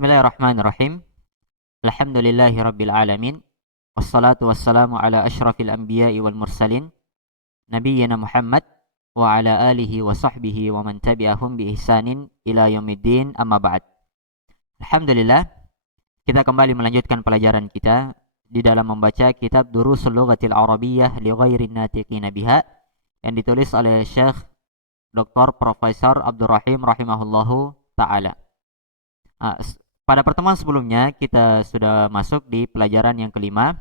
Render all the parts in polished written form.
Bismillahirrahmanirrahim. Alhamdulillahi rabbil alamin. Wassalatu wassalamu ala asyrafil anbiya'i wal mursalin. Nabiyyina Muhammad wa ala alihi wa sahbihi wa man tabi'ahum bi ihsanin ila yaumiddin, amma ba'd. Alhamdulillah, kita kembali melanjutkan pelajaran kita di dalam membaca kitab Durusul Lughatil Arabiyyah li ghairin natiqina biha yang ditulis oleh Syekh Dr. Profesor Abdurrahim rahimahullahu taala. Pada pertemuan sebelumnya kita sudah masuk di pelajaran yang kelima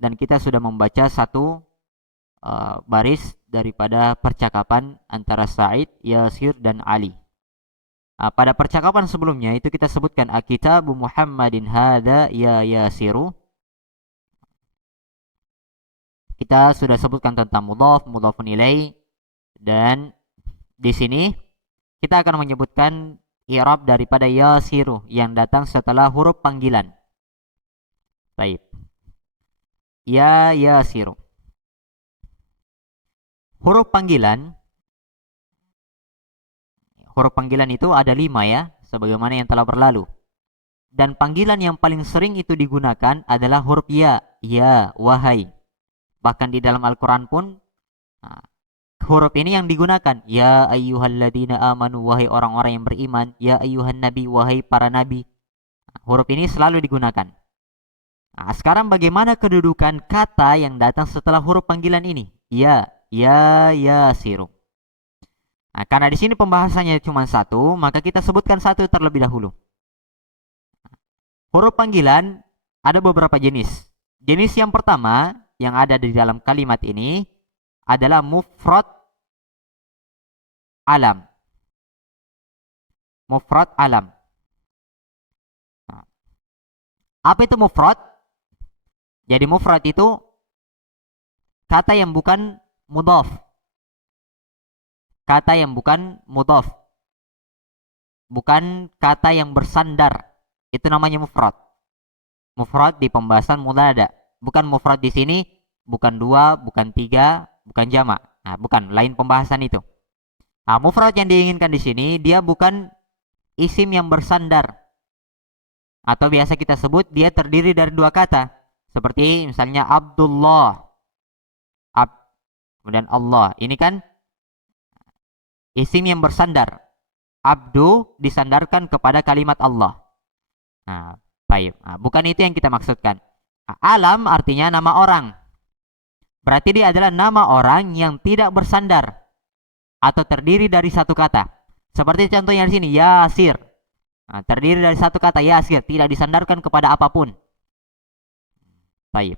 dan kita sudah membaca satu baris daripada percakapan antara Sa'id, Yasir dan Ali. Pada percakapan sebelumnya itu kita sebutkan Akitabu Muhammadin hadza ya Yasiru. Kita sudah sebutkan tentang mudhaf, mudhafun ilaih, dan di sini kita akan menyebutkan i'rab daripada yasiru yang datang setelah huruf panggilan. Baik. Ya yasiru. Huruf panggilan itu ada 5 ya, sebagaimana yang telah berlalu. Dan panggilan yang paling sering itu digunakan adalah huruf ya, wahai. Bahkan di dalam Al-Quran pun huruf ini yang digunakan. Ya ayyuhalladzina amanu, wahai orang-orang yang beriman. Ya ayyuhan nabi, wahai para nabi. Huruf ini selalu digunakan. Sekarang bagaimana kedudukan kata yang datang setelah huruf panggilan ini? Ya yasiru. Karena di sini pembahasannya cuma satu, maka kita sebutkan satu terlebih dahulu. Huruf panggilan ada beberapa jenis. Jenis yang pertama yang ada di dalam kalimat ini adalah mufrad alam. Mufrad alam. Apa itu mufrad? Jadi mufrad itu kata yang bukan mudhaf. Kata yang bukan mudhaf. Bukan kata yang bersandar. Itu namanya mufrad. Mufrad di pembahasan munada. Bukan mufrad di sini, bukan 2, bukan 3, bukan jamak. Bukan, lain pembahasan itu. Mufrad yang diinginkan di sini dia bukan isim yang bersandar. Atau biasa kita sebut dia terdiri dari 2 kata. Seperti misalnya Abdullah. Kemudian Allah. Ini kan isim yang bersandar. Abdu disandarkan kepada kalimat Allah. Baik. Bukan itu yang kita maksudkan. Alam artinya nama orang. Berarti dia adalah nama orang yang tidak bersandar atau terdiri dari satu kata. Seperti contohnya di sini, Yasir. Terdiri dari satu kata, Yasir, tidak disandarkan kepada apapun. Baik.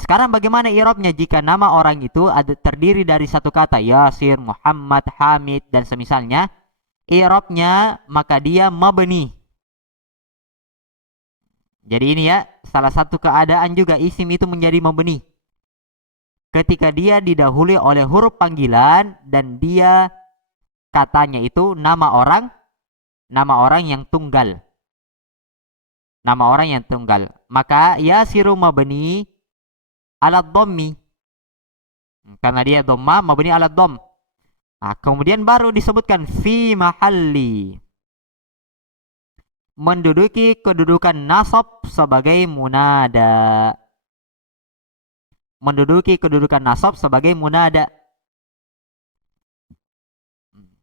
Sekarang bagaimana i'rabnya jika nama orang itu terdiri dari satu kata, Yasir, Muhammad, Hamid, dan semisalnya? I'rabnya maka dia mabni. Jadi ini ya, salah satu keadaan juga isim itu menjadi mabni. Ketika dia didahului oleh huruf panggilan dan dia katanya itu nama orang yang tunggal. Nama orang yang tunggal. Maka yasiru mabni ala dhammi. Karena dia dhamma, mabni ala dhamm. Kemudian baru disebutkan fi mahalli. Menduduki kedudukan nasab sebagai munada. Menduduki kedudukan nasab sebagai munada.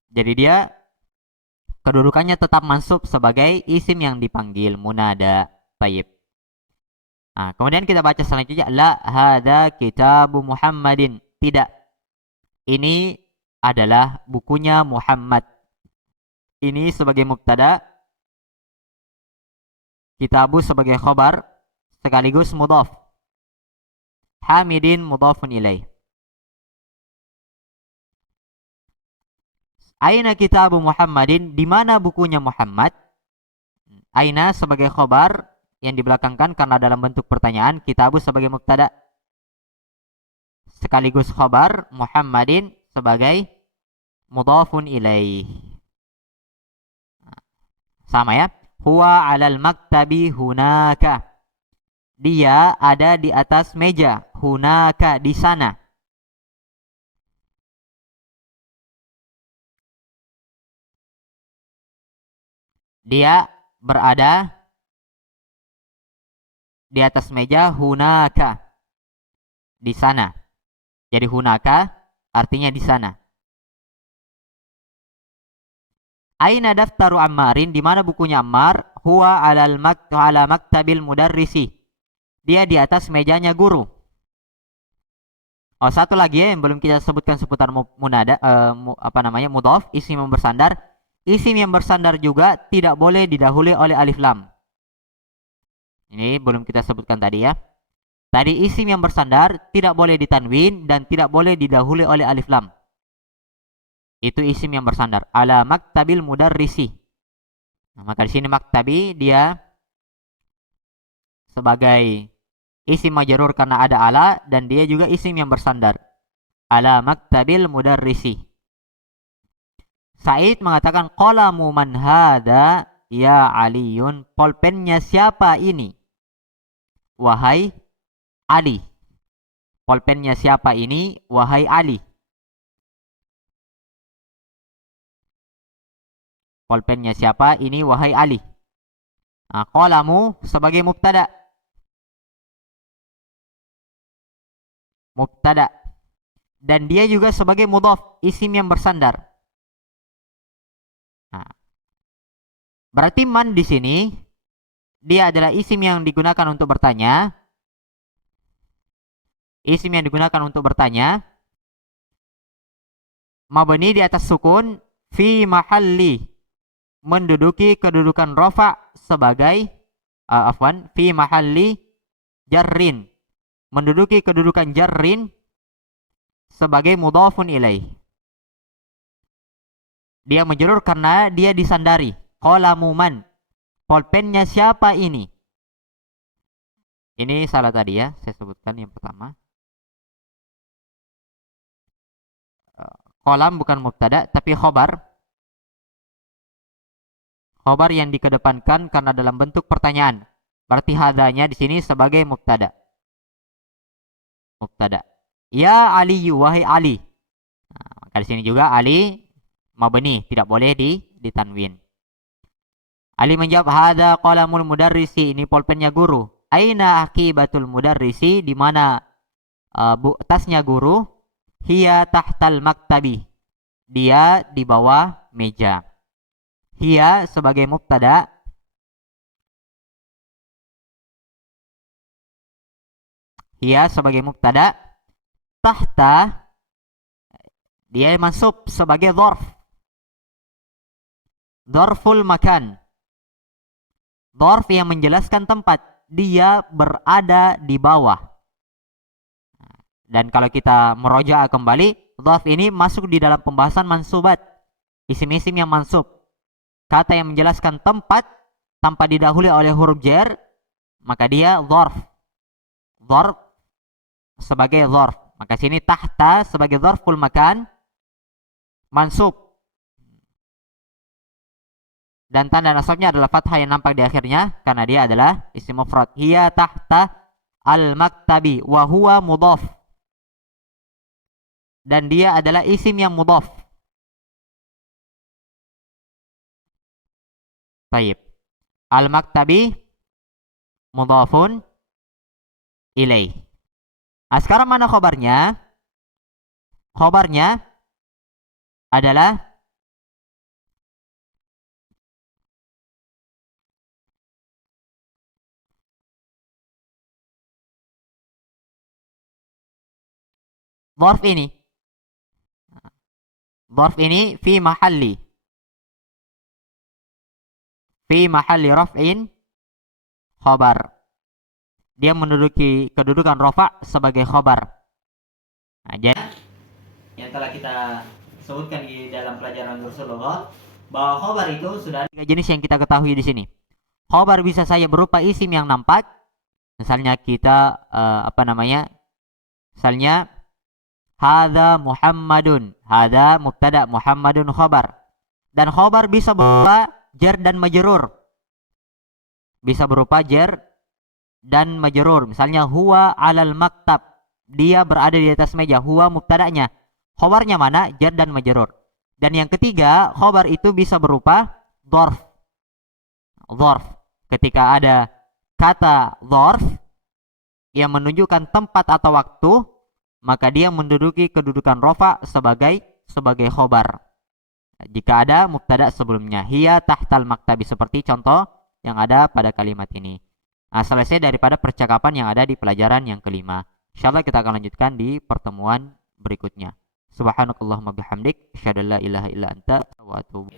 Jadi dia kedudukannya tetap mansub sebagai isim yang dipanggil, munada. Baik. Kemudian kita baca selanjutnya, la hadza kitabu Muhammadin. Tidak. Ini adalah bukunya Muhammad. Ini sebagai mubtada, kitabu sebagai khabar sekaligus mudhaf. Hamidin mudhafun ilaih. Aina kitabu Muhammadin, di mana bukunya Muhammad? Aina sebagai khabar yang dibelakangkan karena dalam bentuk pertanyaan, kitabu sebagai mubtada sekaligus khabar, Muhammadin sebagai mudhafun ilaih. Sama ya. Huwa 'alal maktabi hunaka. Dia ada di atas meja, hunaka, di sana. Dia berada di atas meja, hunaka, di sana. Jadi hunaka artinya di sana. Aina daftaru Ammarin, di mana bukunya Ammar? Huwa ala maktabil mudarrisi. Dia di atas mejanya guru. Oh, satu lagi ya yang belum kita sebutkan seputar munada, mudhaf, isim yang bersandar. Isim yang bersandar juga tidak boleh didahului oleh alif lam. Ini belum kita sebutkan tadi ya. Tadi isim yang bersandar tidak boleh ditanwin dan tidak boleh didahului oleh alif lam. Itu isim yang bersandar. Ala maktabil mudarrisi. Nah, maka di sini maktabi dia sebagai isim majrur karena ada ala, dan dia juga isim yang bersandar. Ala maktabil mudarrisi. Said mengatakan qalamu man hada ya Aliyun. Polpennya siapa ini? Wahai Ali. Polpennya siapa ini? Wahai Ali. Polpennya siapa ini? Wahai Ali. Nah, qalamu sebagai mubtada. Mubtada. Dan dia juga sebagai mudhaf, isim yang bersandar. Nah, berarti man di sini dia adalah isim yang digunakan untuk bertanya. Isim yang digunakan untuk bertanya. Mabni di atas sukun, fi mahalli, menduduki kedudukan rafa sebagai fi mahalli jarrin, menduduki kedudukan jarrin sebagai mudhafun ilaih. Dia majrur karena dia disandari. Qalamu man, polpennya siapa ini? Ini salah tadi ya, saya sebutkan yang pertama. Qalam bukan mubtada tapi khobar. Khobar yang dikedepankan karena dalam bentuk pertanyaan. Berarti hadanya di sini sebagai mubtada. Mubtada. Ya Aliyu, wahai Ali. Nah, maka di sini juga Ali mabni, tidak boleh ditanwin. Ali menjawab, hada qalamul mudarrisi, ini pulpennya guru. Aina akibatul mudarrisi, di mana tasnya guru? Hiya tahtal maktabi, dia di bawah meja. Hiya sebagai mubtada, hiya sebagai mubtada, tahta dia masuk sebagai dzarf, dzarful makan, dzarf yang menjelaskan tempat, dia berada di bawah. Dan kalau kita meroja kembali, dzarf ini masuk di dalam pembahasan mansubat, isim-isim yang mansub, kata yang menjelaskan tempat tanpa didahului oleh huruf jar, maka dia dzarf. Dzarf sebagai dzarf. Maka sini tahta sebagai dzarful makan, mansub. Dan tanda nasabnya adalah fathah yang nampak di akhirnya karena dia adalah isim mufrad. Hiya tahta al-maktabi wa huwa mudhaf. Dan dia adalah isim yang mudhaf. Baik. Al-maktabi mudhafun ilaih. Nah, sekarang mana khobarnya? Khobarnya adalah dzarf ini. Dzarf ini fi mahalli raf'in khobar. Dia menduduki kedudukan rafa sebagai khobar. Nah, jadi yang telah kita sebutkan di dalam pelajaran Rasulullah bahwa khobar itu sudah tiga jenis yang kita ketahui di sini. Khobar bisa saja berupa isim yang nampak. Misalnya kita misalnya hadza Muhammadun, hadza mubtada, Muhammadun khobar. Dan khobar bisa berupa jar dan majrur. Bisa berupa jar dan majrur. Misalnya huwa alal maktab, dia berada di atas meja. Huwa mubtadanya. Khobarnya mana? Jar dan majrur. Dan yang ketiga, khobar itu bisa berupa dzarf. dzarf. Ketika ada kata dzarf yang menunjukkan tempat atau waktu, maka dia menduduki kedudukan rofa sebagai khobar. Jika ada mubtada sebelumnya, hiya tahtal maktabi, seperti contoh yang ada pada kalimat ini. Nah, selesai daripada percakapan yang ada di pelajaran yang kelima. Insyaallah kita akan lanjutkan di pertemuan berikutnya. Subhanakallahumma bihamdik, asyhadu an la ilaha illa anta, wa atubu.